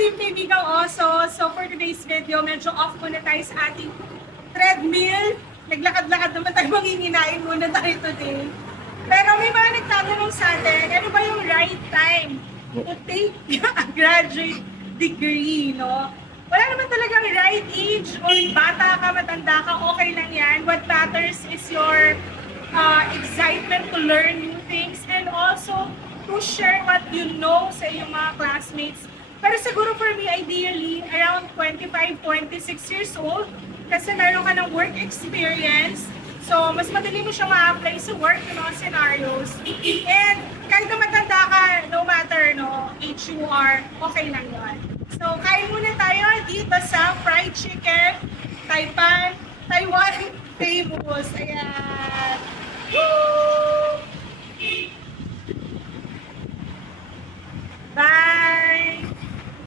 Team Kaibigang Oso. So for today's video, medyo off muna tayo sa ating treadmill. Naglakad-lakad naman tayo, manginginain muna tayo today. Pero may mga nagtatanong sa atin, ano ba yung right time to take a graduate degree, no? Wala naman talagang right age or bata ka, matanda ka, okay lang yan. What matters is your excitement to learn new things and also to share what you know sa iyong mga classmates. Pero siguro for me, ideally, around 25, 26 years old, kasi meron ka ng work experience. So, mas madali mo siya ma-apply sa work, yung mga scenarios. And kahit na matanda ka, no matter no age you are, okay lang yun. So, kain muna tayo dito sa fried chicken, Taiwan famous. Ayan. Woo!